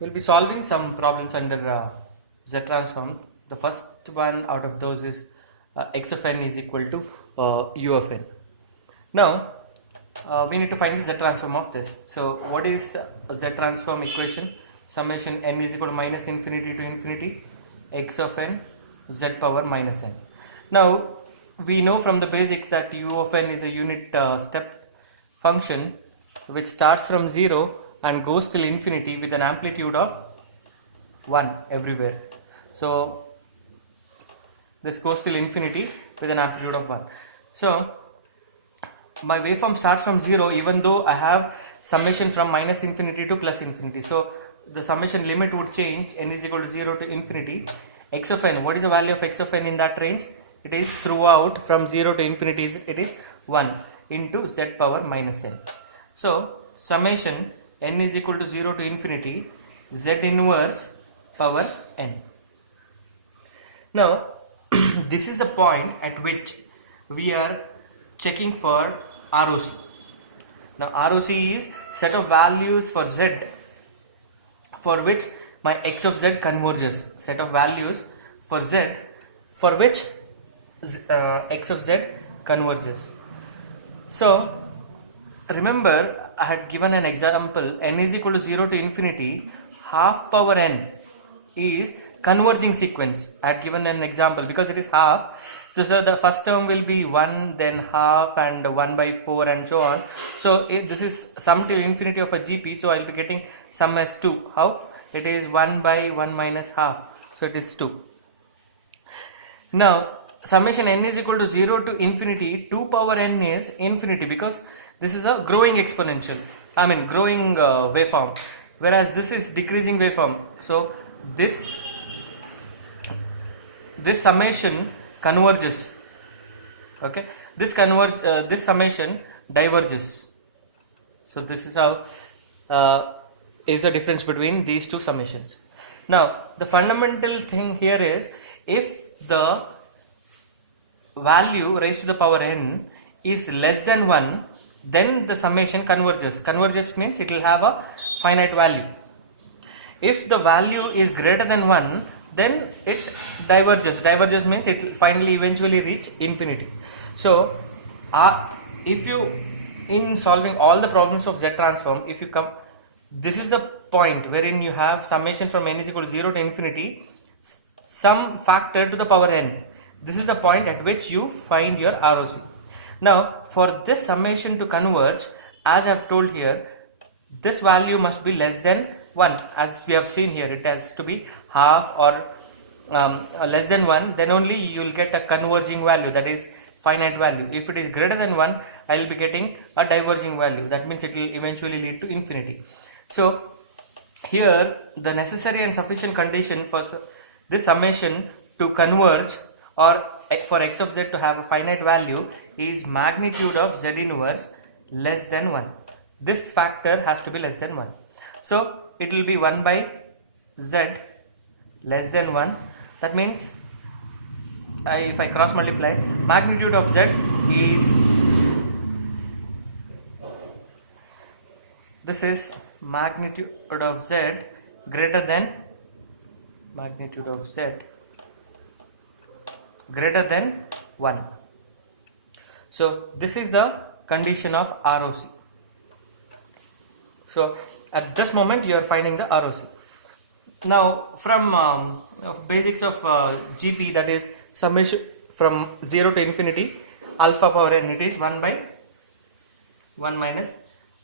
We'll be solving some problems under Z transform. The first one out of those is x of n is equal to u of n. Now we need to find the Z transform of this. So what is Z transform equation? Summation n is equal to minus infinity to infinity x of n z power minus n. Now we know from the basics that u of n is a unit step function which starts from 0 and goes till infinity with an amplitude of 1 everywhere. So this goes till infinity with an amplitude of 1. So my waveform starts from 0 even though I have summation from minus infinity to plus infinity. So the summation limit would change, n is equal to 0 to infinity. X of n, what is the value of x of n in that range? It is throughout from 0 to infinity, it is 1 into z power minus n. So summation n is equal to 0 to infinity z inverse power n. Now this is the point at which we are checking for ROC. Now ROC is set of values for z for which my x of z converges, set of values for z for which x of z converges. So remember I had given an example, n is equal to 0 to infinity, half power n is converging sequence. I had given an example because it is half. So the first term will be 1, then half, and 1 by 4 and so on. So this is sum till infinity of a GP, so I will be getting sum as 2. How? It is 1 by 1 minus half, so it is 2. Now summation n is equal to 0 to infinity, 2 power n is infinity because this is a growing exponential, growing waveform, whereas this is decreasing waveform. So this summation converges, okay, this summation diverges. So this is how is the difference between these two summations. Now the fundamental thing here is, if the value raised to the power n is less than 1, then the summation converges. Converges means it will have a finite value. If the value is greater than 1, then it diverges. Diverges means it will finally eventually reach infinity. So if you, in solving all the problems of Z transform, if you come, this is the point wherein you have summation from n is equal to 0 to infinity, some factor to the power n. This is the point at which you find your ROC. Now for this summation to converge, as I have told here, this value must be less than 1. As we have seen here, it has to be half or less than 1, then only you will get a converging value, that is finite value. If it is greater than 1, I will be getting a diverging value, that means it will eventually lead to infinity. So here the necessary and sufficient condition for this summation to converge, or for x of z to have a finite value, is magnitude of z inverse less than 1. This factor has to be less than 1. So it will be 1 by z less than 1. That means if I cross multiply, magnitude of z is, this is magnitude of z greater than magnitude of z greater than 1. So this is the condition of ROC. So at this moment you are finding the ROC. Now from basics of GP, that is summation from 0 to infinity alpha power n, it is 1 by 1 minus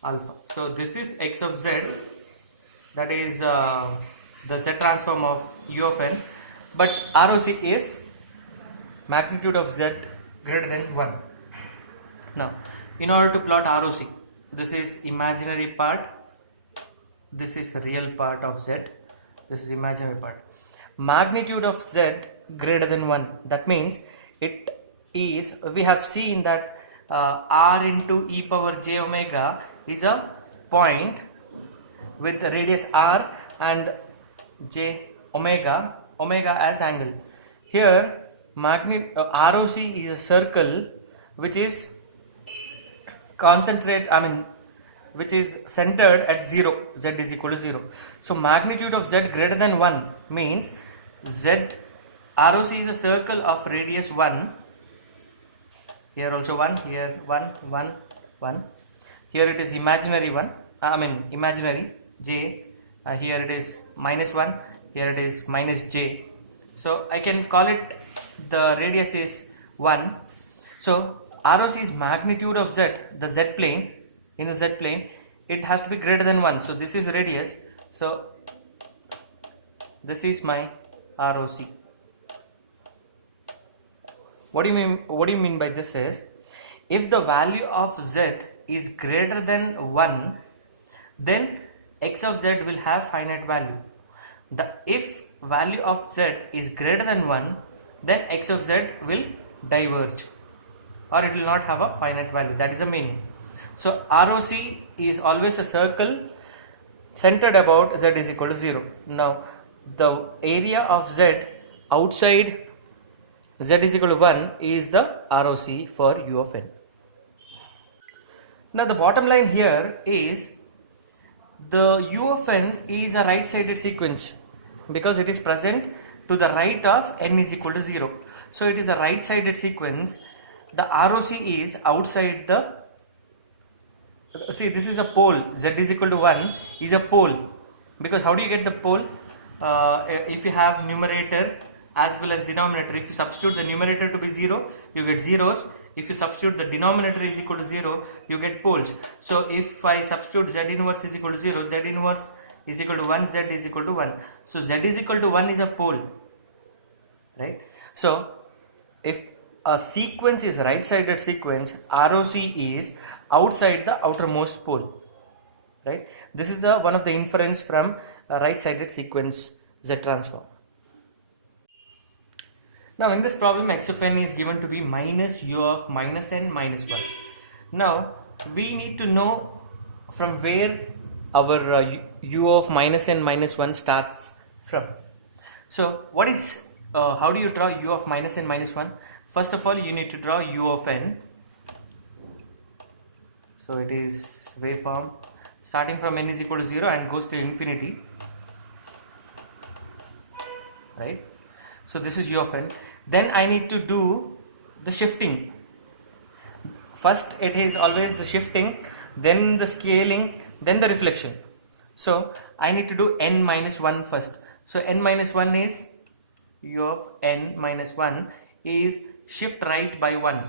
alpha. So this is x of z, that is the Z transform of u of n, but ROC is magnitude of z greater than 1. Now in order to plot ROC, this is imaginary part, this is real part of z, this is imaginary part. Magnitude of z greater than 1, that means it is, we have seen that r into e power j omega is a point with the radius r and j omega as angle. Here ROC is a circle which is which is centered at 0, z is equal to 0. So magnitude of z greater than 1 means ROC is a circle of radius 1, here also 1, here 1, 1, 1, here it is imaginary 1, imaginary j, here it is minus 1, here it is minus j. So I can call it, the radius is 1. So ROC is magnitude of z, the z plane, in the z plane it has to be greater than 1. So this is radius, so this is my ROC. What do you mean by this is, if the value of z is greater than 1, then x of z will have finite value. If value of z is greater than 1, then x of z will diverge, or it will not have a finite value. That is the meaning. So ROC is always a circle centered about z is equal to 0. Now the area of z outside z is equal to 1 is the ROC for u of n. Now the bottom line here is, the u of n is a right sided sequence because it is present to the right of n is equal to 0. So it is a right sided sequence. The ROC is outside the, see, this is a pole, z is equal to 1 is a pole, because how do you get the pole? If you have numerator as well as denominator, if you substitute the numerator to be 0, you get zeros. If you substitute the denominator is equal to 0, you get poles. So if I substitute z inverse is equal to 0, z inverse is equal to 1, z is equal to 1. So z is equal to 1 is a pole, right? So if a sequence is right sided sequence, ROC is outside the outermost pole, right? This is the one of the inference from a right sided sequence Z transform. Now in this problem, x of n is given to be minus u of minus n minus 1. Now we need to know from where our u of minus n minus 1 starts from. So what is, how do you draw u of minus n minus 1? First of all, you need to draw u of n. So it is waveform starting from n is equal to 0 and goes to infinity, right? So this is u of n. Then I need to do the shifting. First it is always the shifting, then the scaling, then the reflection. So I need to do n minus 1 first. So n minus 1 is, u of n minus 1 is shift right by 1.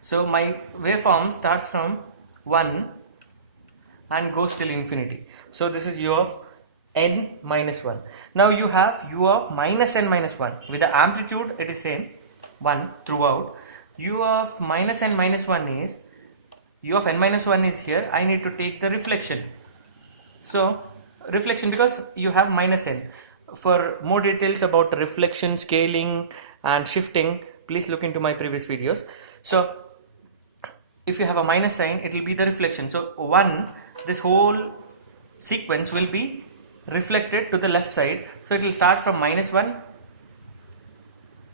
So my waveform starts from 1 and goes till infinity. So this is u of n minus 1. Now you have u of minus n minus 1. With the amplitude it is same, 1 throughout. U of minus n minus 1 is, u of n minus 1 is here. I need to take the reflection. So reflection, because you have minus n. For more details about reflection, scaling and shifting, please look into my previous videos. So if you have a minus sign, it will be the reflection. So 1, this whole sequence will be reflected to the left side. So it will start from minus 1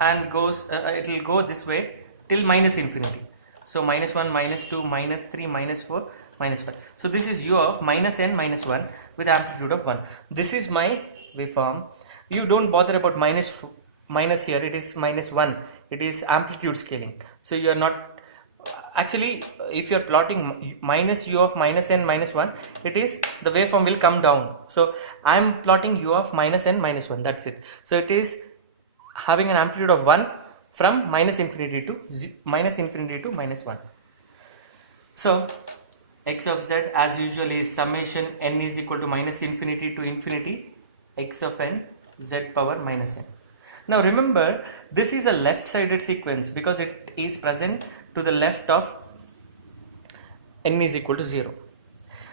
and goes, it will go this way till minus infinity. So minus 1, minus 2, minus 3, minus 4, minus 5. So this is u of minus n minus 1 with amplitude of 1. This is my waveform. You don't bother about minus here, it is minus 1. It is amplitude scaling. So you are not, actually if you are plotting minus u of minus n minus 1, it is, the waveform will come down. So I am plotting u of minus n minus 1, that's it. So it is having an amplitude of 1 from minus infinity to minus 1. So x of z as usual is summation n is equal to minus infinity to infinity x of n z power minus n. Now remember, this is a left sided sequence because it is present to the left of n is equal to 0.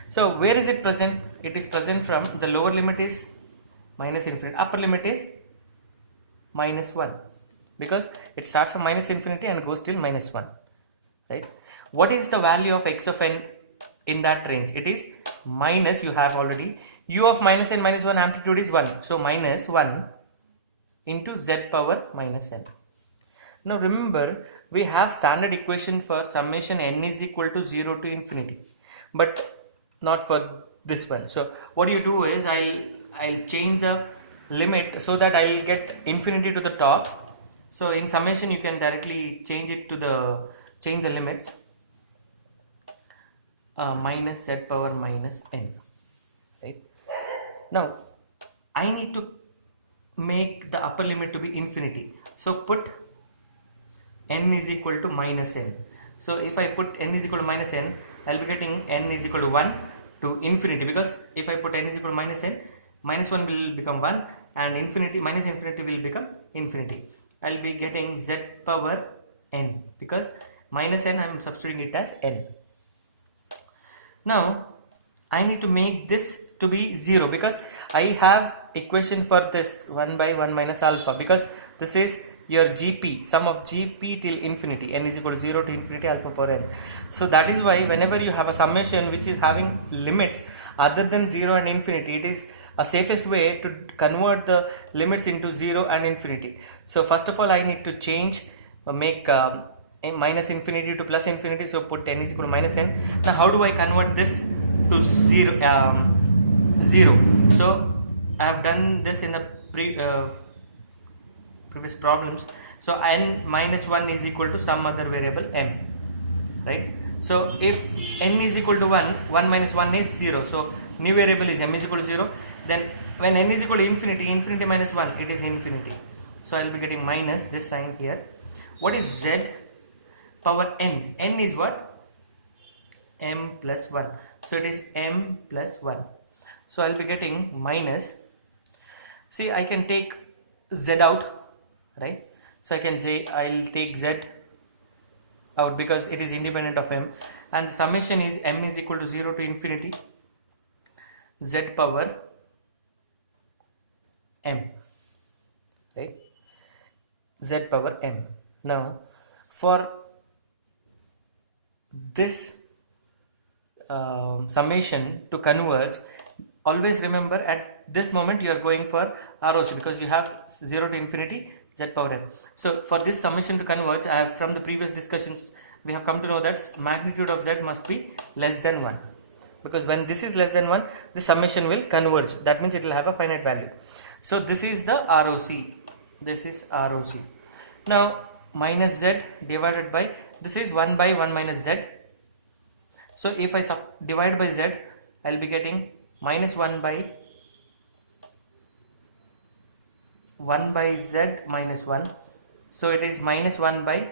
So where is it present? It is present from the lower limit is minus infinity, upper limit is minus 1, because it starts from minus infinity and goes till minus 1, right? What is the value of x of n in that range? It is minus, you have already, u of minus n minus 1 amplitude is 1. So minus 1 into z power minus n. Now remember, we have standard equation for summation n is equal to 0 to infinity, but not for this one. So what you do is I'll change the limit so that I'll get infinity to the top. So in summation you can directly change it to the change the limits, minus z power minus n, right? Now I need to make the upper limit to be infinity, so put n is equal to minus n. So if I put n is equal to minus n, I'll be getting n is equal to 1 to infinity, because if I put n is equal to minus n, minus 1 will become 1 and infinity minus infinity will become infinity. I'll be getting z power n, because minus n I am substituting it as n. Now I need to make this to be 0, because I have equation for this 1 by 1 minus alpha, because this is your GP, sum of GP till infinity, n is equal to 0 to infinity alpha power n. So that is why whenever you have a summation which is having limits other than 0 and infinity, it is a safest way to convert the limits into 0 and infinity. So first of all I need to change, make minus infinity to plus infinity, so put n is equal to minus n. Now how do I convert this to 0? 0. So I have done this in the previous problems. So n minus 1 is equal to some other variable m, right? So if n is equal to 1, 1 minus 1 is 0, so new variable is m is equal to 0. Then when n is equal to infinity, infinity minus 1, it is infinity. So I will be getting minus this sign here. What is z power n? N is what? M plus 1. So it is m plus 1. So I'll be getting minus, see I can take z out, right? So I can say I'll take z out because it is independent of m, and the summation is m is equal to 0 to infinity z power m, right? Z power m. Now for this summation to converge, always remember at this moment you are going for ROC, because you have 0 to infinity z power n. So for this summation to converge, I have, from the previous discussions we have come to know that magnitude of z must be less than 1, because when this is less than 1, the summation will converge. That means it will have a finite value. So this is the ROC. This is ROC. Now minus z divided by, this is 1 by 1 minus z. So if I divide by z, I'll be getting minus 1 by z minus 1. So it is minus 1 by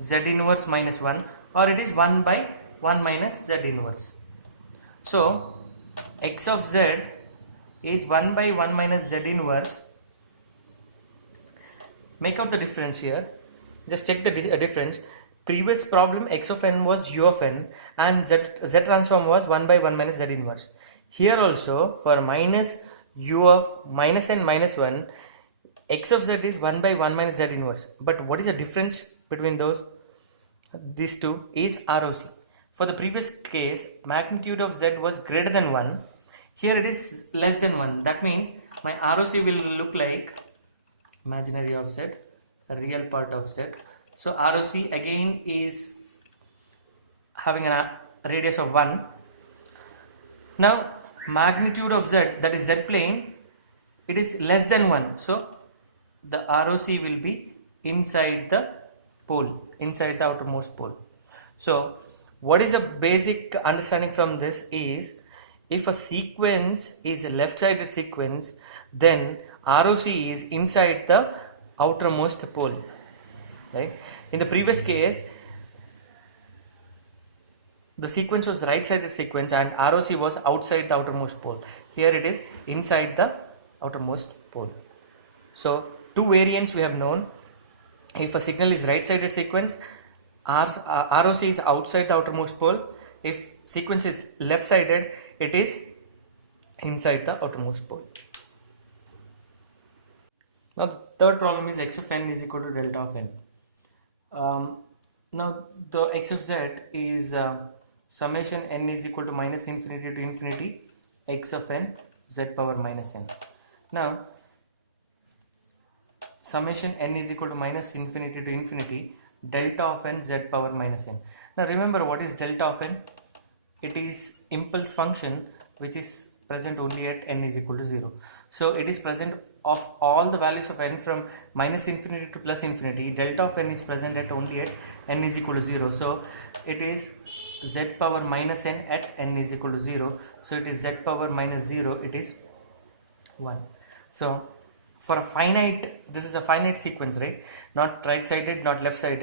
z inverse minus 1, or it is 1 by 1 minus z inverse. So x of z is 1 by 1 minus z inverse. Make out the difference here. Just check the difference. Previous problem x of n was u of n and z transform was 1 by 1 minus z inverse. Here also for minus u of minus n minus 1, x of z is 1 by 1 minus z inverse. But what is the difference between these two is ROC. For the previous case, magnitude of z was greater than 1. Here it is less than 1. That means my ROC will look like imaginary of z, real part of z. So ROC again is having a radius of 1. Now magnitude of z, that is z plane, it is less than 1. So the ROC will be inside the pole, inside the outermost pole. So what is the basic understanding from this is, if a sequence is a left-sided sequence, then ROC is inside the outermost pole, right? In the previous case, the sequence was right-sided sequence and ROC was outside the outermost pole. Here it is inside the outermost pole. So two variants we have known. If a signal is right-sided sequence, ROC is outside the outermost pole. If sequence is left-sided, it is inside the outermost pole. Now the third problem is x of n is equal to delta of n. Now the x of z is summation n is equal to minus infinity to infinity x of n z power minus n. Now summation n is equal to minus infinity to infinity delta of n z power minus n. Now remember, what is delta of n? It is impulse function which is present only at n is equal to 0. So it is present of all the values of n from minus infinity to plus infinity. Delta of n is present at only at n is equal to 0. So it is z power minus n at n is equal to 0. So it is z power minus 0, it is 1. So for a finite, this is a finite sequence, right? Not right sided, not left sided.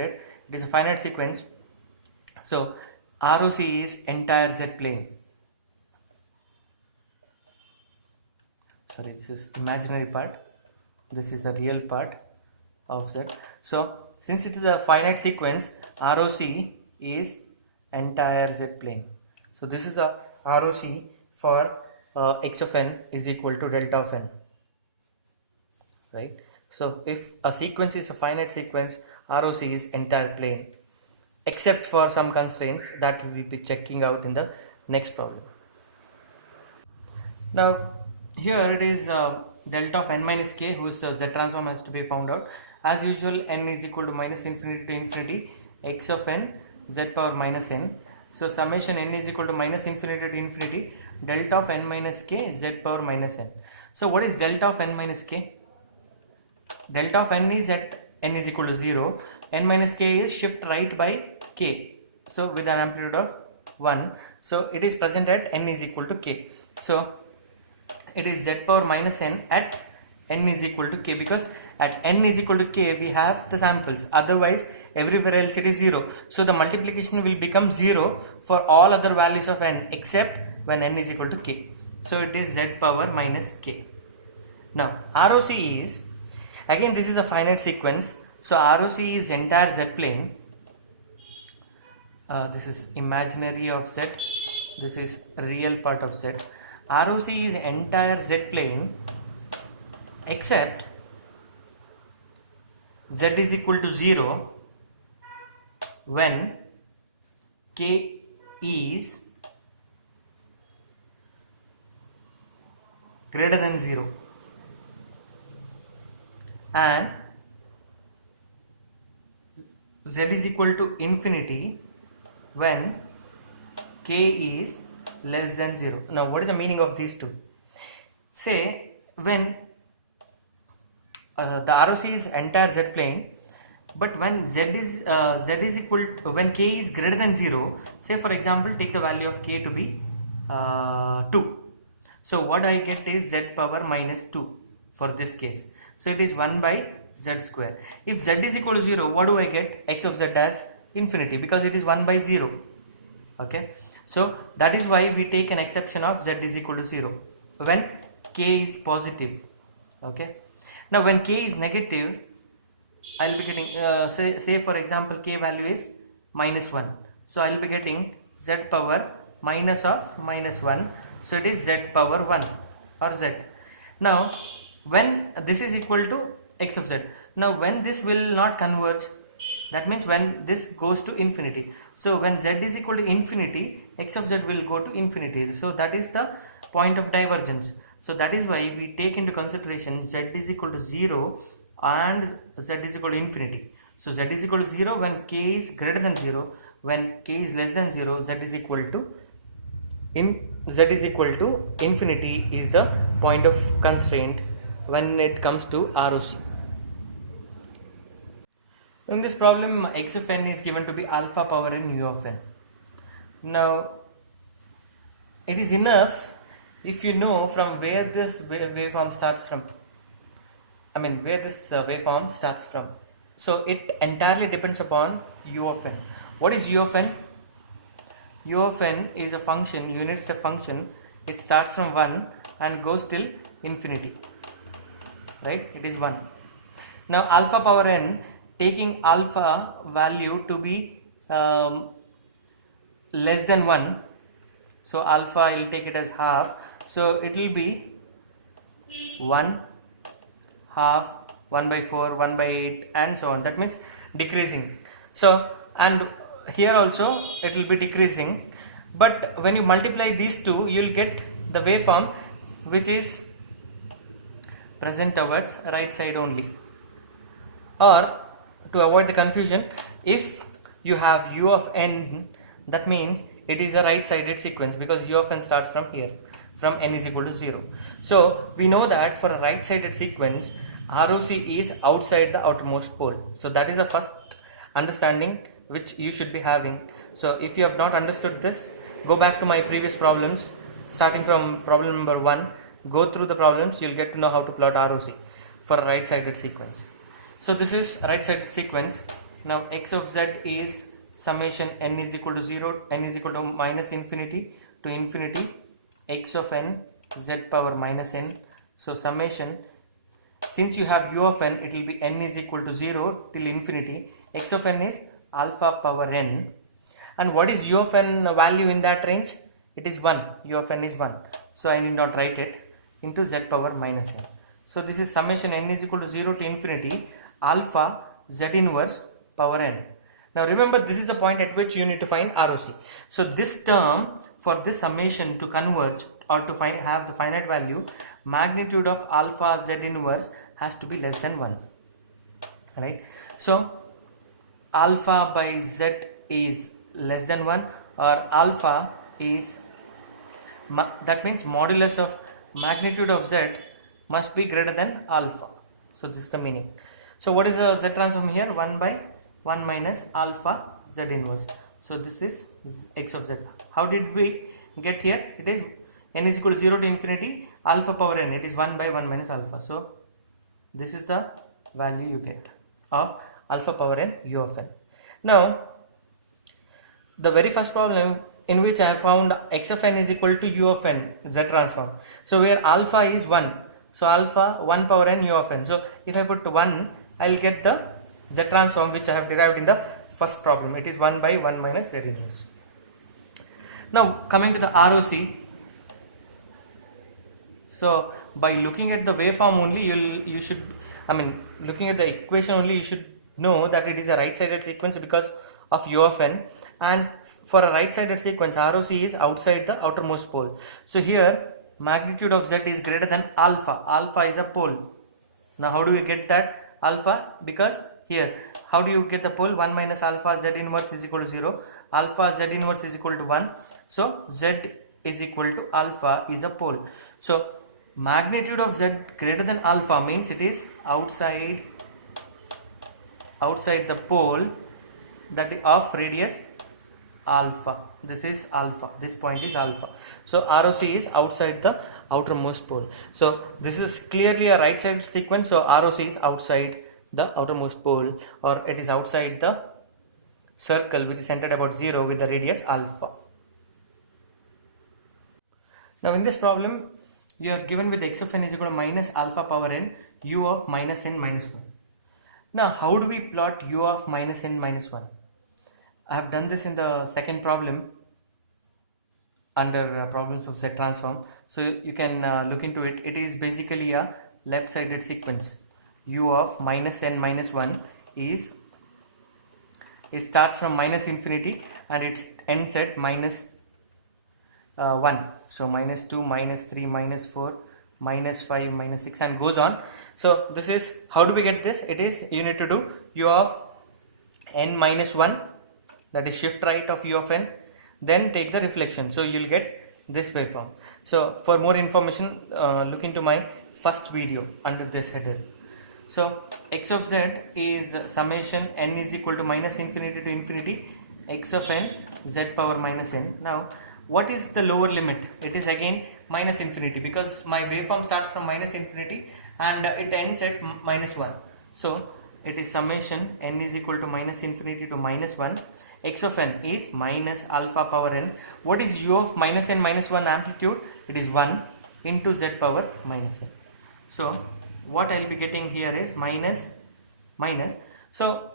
It is a finite sequence. So ROC is entire z plane. Sorry, this is imaginary part, this is a real part of z. So since it is a finite sequence, ROC is entire z plane. So this is a ROC for x of n is equal to delta of n, right? So if a sequence is a finite sequence, ROC is entire plane, except for some constraints that we will be checking out in the next problem. Now here it is delta of n minus k, whose z transform has to be found out. As usual, n is equal to minus infinity to infinity x of n z power minus n. So summation n is equal to minus infinity to infinity delta of n minus k z power minus n. So what is delta of n minus k? Delta of n is at n is equal to 0, n minus k is shift right by k, so with an amplitude of 1, so it is present at n is equal to k. So it is z power minus n at n is equal to k, because at n is equal to k we have the samples, otherwise everywhere else it is 0. So the multiplication will become 0 for all other values of n except when n is equal to k. So it is z power minus k. Now ROC is, again this is a finite sequence, so ROC is entire z plane. This is imaginary of z, this is real part of z. ROC is entire z plane except z is equal to 0 when k is greater than 0 and z is equal to infinity when k is less than 0. Now what is the meaning of these two? Say when the ROC is entire z plane, but when z is equal to, when k is greater than 0, say for example take the value of k to be 2. So what I get is z power minus 2 for this case. So it is 1 by z square. If z is equal to 0, what do I get? X of z as infinity, because it is 1 by 0. Okay, so that is why we take an exception of z is equal to 0 when k is positive. Okay, now when k is negative, I will be getting say for example k value is minus 1, so I will be getting z power minus of minus 1, so it is z power 1 or z. Now when this is equal to x of z, now when this will not converge, that means when this goes to infinity. So when z is equal to infinity, x of z will go to infinity, so that is the point of divergence. So that is why we take into consideration z is equal to 0 and z is equal to infinity. So z is equal to 0 when k is greater than 0, when k is less than 0, z is equal to infinity is the point of constraint when it comes to ROC. In this problem, x of n is given to be alpha power n u of n. Now it is enough if you know from where this waveform starts from. I mean where this waveform starts from. So it entirely depends upon u of n. What is u of n? U of n is a function, unit step function. It starts from 1 and goes till infinity, right? It is 1. Now alpha power n, taking alpha value to be less than 1, so alpha I will take it as half, so it will be 1 half, 1 by 4, 1 by 8 and so on. That means decreasing. So and here also it will be decreasing, but when you multiply these two, you will get the waveform which is present towards right side only. Or to avoid the confusion, if you have u of n, that means it is a right sided sequence because u of n starts from here, from n is equal to 0. So we know that for a right sided sequence, ROC is outside the outermost pole. So that is the first understanding which you should be having. So if you have not understood this, go back to my previous problems, starting from problem number 1, go through the problems, you'll get to know how to plot ROC for a right sided sequence. So this is right sided sequence. Now x of z is summation n is equal to 0, n is equal to minus infinity to infinity x of n z power minus n. So summation, since you have u of n, it will be n is equal to 0 till infinity. X of n is alpha power n. And what is u of n value in that range? It is 1. U of n is 1. So I need not write it, into z power minus n. So this is summation n is equal to 0 to infinity alpha z inverse power n. Now remember, this is the point at which you need to find ROC. So this term, for this summation to converge or to have the finite value, magnitude of alpha z inverse has to be less than 1. Right? So alpha by z is less than 1, or alpha is, that means modulus of magnitude of z must be greater than alpha. So this is the meaning. So what is the z transform here? 1 by 1 minus alpha z inverse. So this is x of z. How did we get here? It is n is equal to 0 to infinity alpha power n. It is 1 by 1 minus alpha. So this is the value you get of alpha power n u of n. Now the very first problem in which I have found x of n is equal to u of n, z transform. So where alpha is 1, so alpha 1 power n u of n. So if I put 1, I will get the z transform which I have derived in the first problem. It is 1 by 1 minus z inverse. Now coming to the ROC. So by looking at the waveform only, you should, looking at the equation only, you should know that it is a right sided sequence because of u of n. And for a right sided sequence, ROC is outside the outermost pole. So here magnitude of z is greater than alpha. Alpha is a pole. Now how do we get that alpha? Because here, how do you get the pole? 1 minus alpha z inverse is equal to 0. Alpha z inverse is equal to 1. So z is equal to alpha is a pole. So magnitude of z greater than alpha means it is outside the pole that is of radius alpha. This is alpha. This point is alpha. So ROC is outside the outermost pole. So this is clearly a right side sequence. So ROC is outside the outermost pole, or it is outside the circle which is centered about 0 with the radius alpha. Now in this problem, you are given with x of n is equal to minus alpha power n u of minus n minus 1. Now how do we plot u of minus n minus 1? I have done this in the second problem under problems of Z transform. So you can look into it. It is basically a left sided sequence. U of minus n minus 1 is, it starts from minus infinity and it ends at minus 1. So minus 2, minus 3, minus 4, minus 5, minus 6 and goes on. So this is, how do we get this? It is, you need to do u of n minus 1, that is shift right of u of n, then take the reflection. So you will get this waveform. So for more information, look into my first video under this header. So x of z is summation n is equal to minus infinity to infinity x of n z power minus n. Now what is the lower limit? It is again minus infinity because my waveform starts from minus infinity and it ends at minus 1. So it is summation n is equal to minus infinity to minus 1. X of n is minus alpha power n. What is u of minus n minus 1 amplitude? It is 1 into z power minus n. So what I will be getting here is minus. So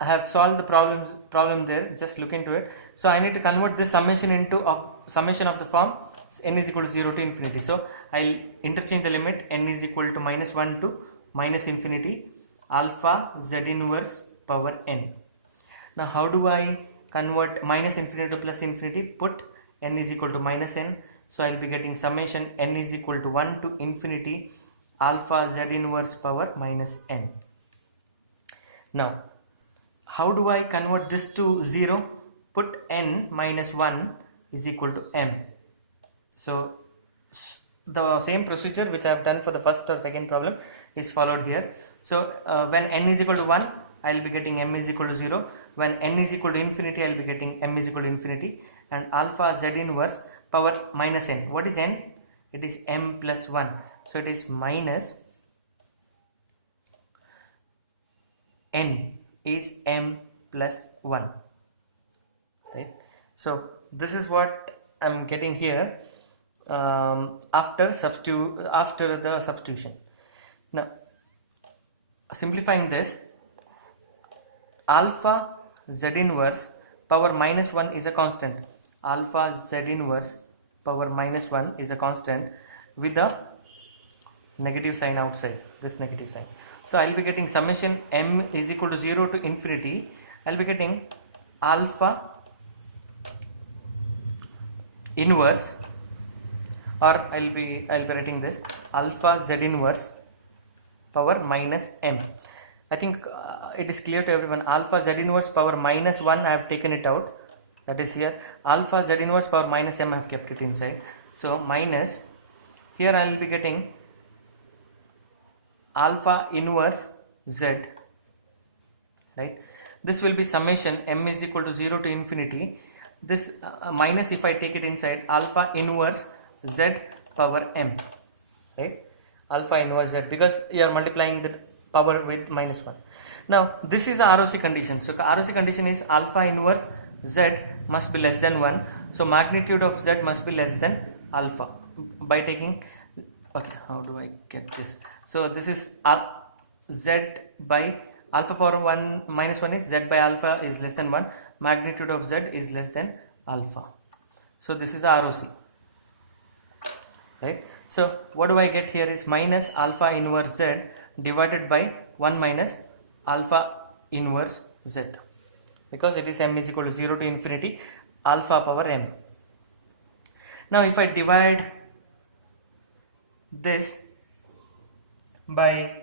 I have solved the problem there, just look into it. So I need to convert this summation into summation of the form n is equal to 0 to infinity. So I will interchange the limit n is equal to minus 1 to minus infinity alpha z inverse power n. Now how do I convert minus infinity to plus infinity? Put n is equal to minus n. So I will be getting summation n is equal to 1 to infinity alpha z inverse power minus n. Now how do I convert this to 0? Put n minus 1 is equal to m. So the same procedure which I have done for the first or second problem is followed here. So when n is equal to 1, I will be getting m is equal to 0. When n is equal to infinity, I will be getting m is equal to infinity. And alpha z inverse power minus n. What is n? It is m plus 1. So it is minus n is m plus 1. Right? So this is what I'm getting here after the substitution. Now simplifying this, alpha z inverse power minus 1 is a constant. Alpha z inverse power minus 1 is a constant with the negative sign outside, this negative sign. So I'll be getting summation m is equal to 0 to infinity. I'll be getting alpha inverse, or I'll be writing this alpha z inverse power minus m. I think it is clear to everyone. Alpha z inverse power minus 1, I have taken it out, that is here. Alpha z inverse power minus m, I have kept it inside. So minus, here I will be getting alpha inverse z, right? This will be summation m is equal to 0 to infinity. This minus, if I take it inside, alpha inverse z power m, right? Alpha inverse z, because you are multiplying the power with minus 1. Now this is the ROC condition. So ROC condition is alpha inverse z must be less than 1. So magnitude of z must be less than alpha. By taking, okay, how do I get this? So this is z by alpha power 1 minus 1 is z by alpha is less than 1. Magnitude of z is less than alpha. So this is the ROC, right? So what do I get here is minus alpha inverse z divided by 1 minus alpha inverse z, because it is m is equal to 0 to infinity alpha power m. Now if I divide this by,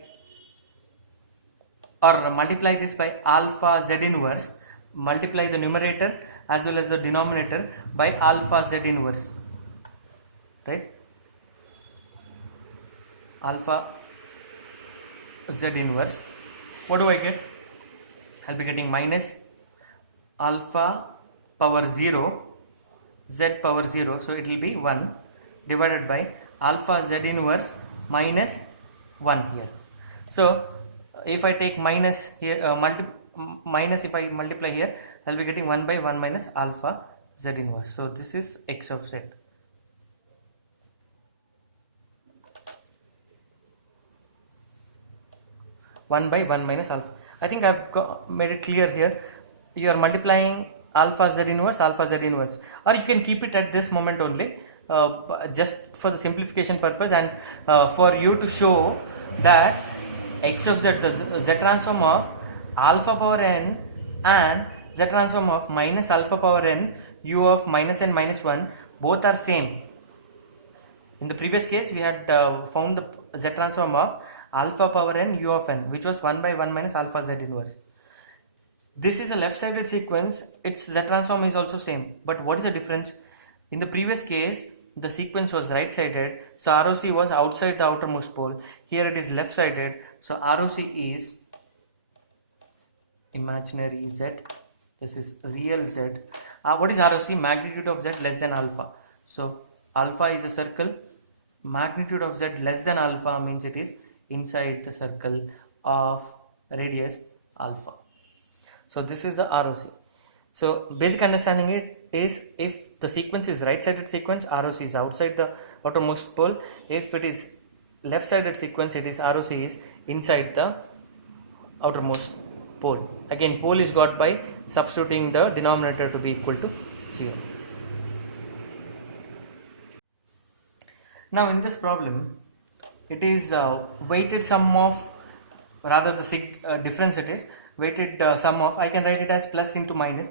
or multiply this by alpha z inverse, multiply the numerator as well as the denominator by alpha z inverse, right? Alpha z inverse, what do I get? I'll be getting minus alpha power 0 z power 0, so it will be 1 divided by alpha z inverse minus 1 here. So if I take minus here, minus if I multiply here, I'll be getting 1 by 1 minus alpha z inverse. So this is x of z. One by 1 minus alpha. I think I've made it clear here. You are multiplying alpha z inverse, or you can keep it at this moment only, just for the simplification purpose, and for you to show that x of z, the z transform of alpha power n and z transform of minus alpha power n, u of minus n minus 1, both are same. In the previous case, we had found the z transform of alpha power n u of n, which was 1 by 1 minus alpha z inverse. This is a left-sided sequence, its z transform is also same, but what is the difference? In the previous case, the sequence was right-sided, so ROC was outside the outermost pole. Here it is left-sided, so ROC is imaginary z, this is real z. What is ROC? Magnitude of z less than alpha. So alpha is a circle, magnitude of z less than alpha means it is inside the circle of radius alpha. So this is the ROC. So basic understanding it is, if the sequence is right-sided sequence, ROC is outside the outermost pole. If it is left-sided sequence, it is ROC is inside the outermost pole. Again, pole is got by substituting the denominator to be equal to 0. Now in this problem, it is weighted sum of, rather the difference it is weighted sum of, I can write it as plus into minus.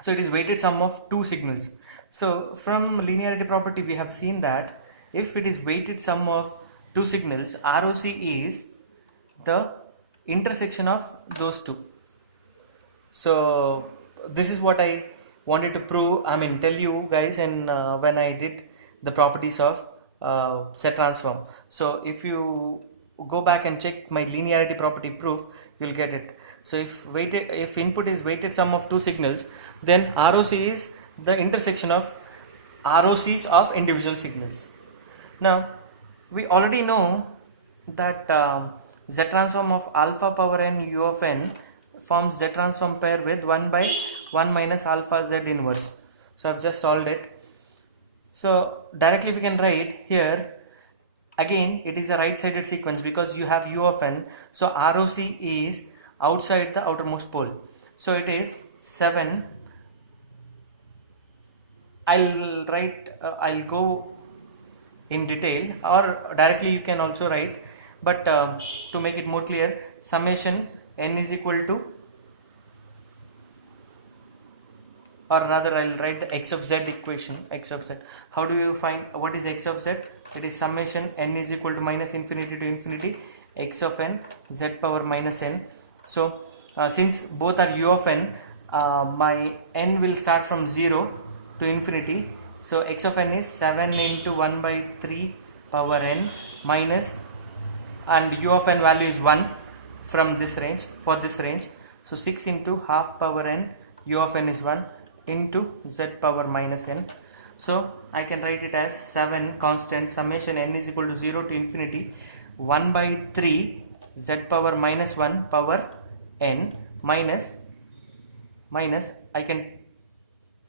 So it is weighted sum of two signals. So from linearity property we have seen that if it is weighted sum of two signals, ROC is the intersection of those two. So this is what I wanted to prove, tell you guys, and when I did the properties of set transform. So if you go back and check my linearity property proof, you'll get it. So if input is weighted sum of two signals, then ROC is the intersection of ROCs of individual signals. Now we already know that Z transform of alpha power n u of n forms Z transform pair with 1 by 1 minus alpha Z inverse. So I've just solved it. So directly we can write here, again it is a right sided sequence because you have u of n, so ROC is outside the outermost pole. So it is 7. I'll go in detail, or directly you can also write, but to make it more clear, summation n is equal to, or rather I'll write the x of z equation. X of z, how do you find what is x of z? It is summation n is equal to minus infinity to infinity x of n z power minus n. So since both are u of n, my n will start from 0 to infinity. So x of n is 7 into 1 by 3 power n minus, and u of n value is 1 from this range, for this range. So 6 into half power n, u of n is 1 into z power minus n. So I can write it as 7 constant summation n is equal to 0 to infinity 1 by 3 z power minus 1 power n minus I can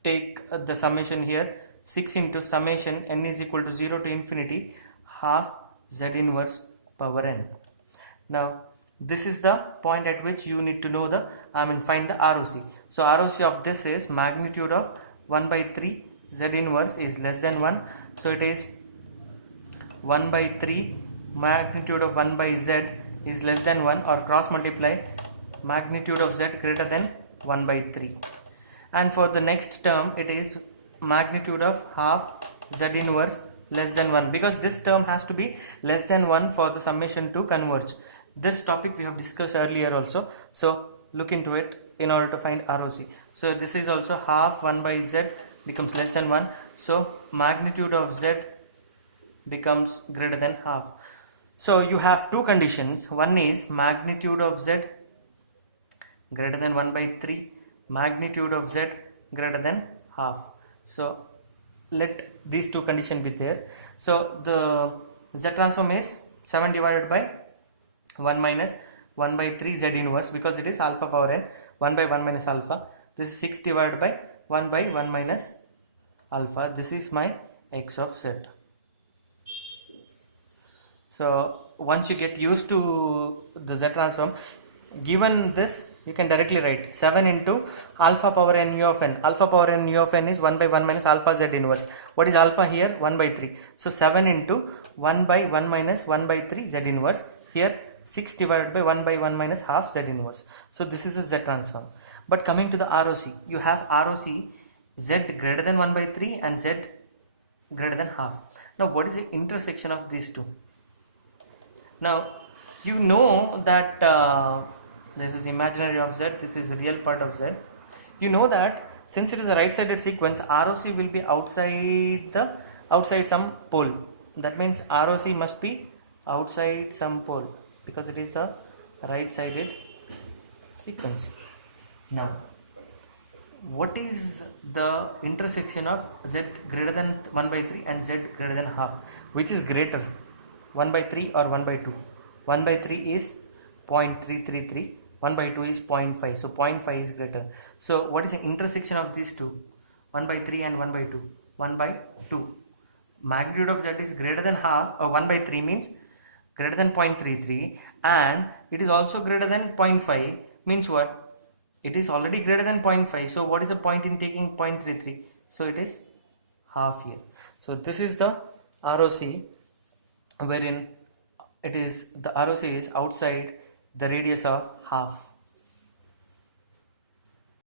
take the summation here, 6 into summation n is equal to 0 to infinity half z inverse power n. Now this is the point at which you need to know the find the ROC. So ROC of this is magnitude of 1 by 3 z inverse is less than 1. So it is 1 by 3 magnitude of 1 by z is less than 1, or cross multiply magnitude of z greater than 1 by 3. And for the next term it is magnitude of half z inverse less than 1, because this term has to be less than 1 for the summation to converge. This topic we have discussed earlier also, so look into it in order to find ROC. So this is also half 1 by z becomes less than 1, so magnitude of z becomes greater than half. So you have two conditions. One is magnitude of z greater than 1 by 3, magnitude of z greater than half. So let these two conditions be there. So the z transform is 7 divided by 1 minus 1 by 3 z inverse, because it is alpha power n, 1 by 1 minus alpha. This is 6 divided by 1 by 1 minus alpha. This is my x of z. So once you get used to the z transform, given this you can directly write 7 into alpha power n u of n. Alpha power n u of n is 1 by 1 minus alpha z inverse. What is alpha here? 1 by 3. So 7 into 1 by 1 minus 1 by 3 z inverse. Here 6 divided by 1 by 1 minus half z inverse. So this is a z transform. But coming to the ROC, you have ROC z greater than 1 by 3 and z greater than half. Now what is the intersection of these two? Now you know that this is imaginary of z, this is the real part of z. You know that since it is a right sided sequence, ROC will be outside some pole. That means ROC must be outside some pole, because it is a right sided sequence. Now what is the intersection of z greater than 1 by 3 and z greater than half? Which is greater, 1 by 3 or 1 by 2? 1 by 3 is 0.333, 1 by 2 is 0.5, so 0.5 is greater. So what is the intersection of these two? 1 by 3 and 1 by 2? 1 by 2. Magnitude of z is greater than half, or 1 by 3 means greater than 0.33, and it is also greater than 0.5, means what? It is already greater than 0.5, so what is the point in taking 0.33? So it is half here. So this is the ROC, wherein it is the ROC is outside the radius of half.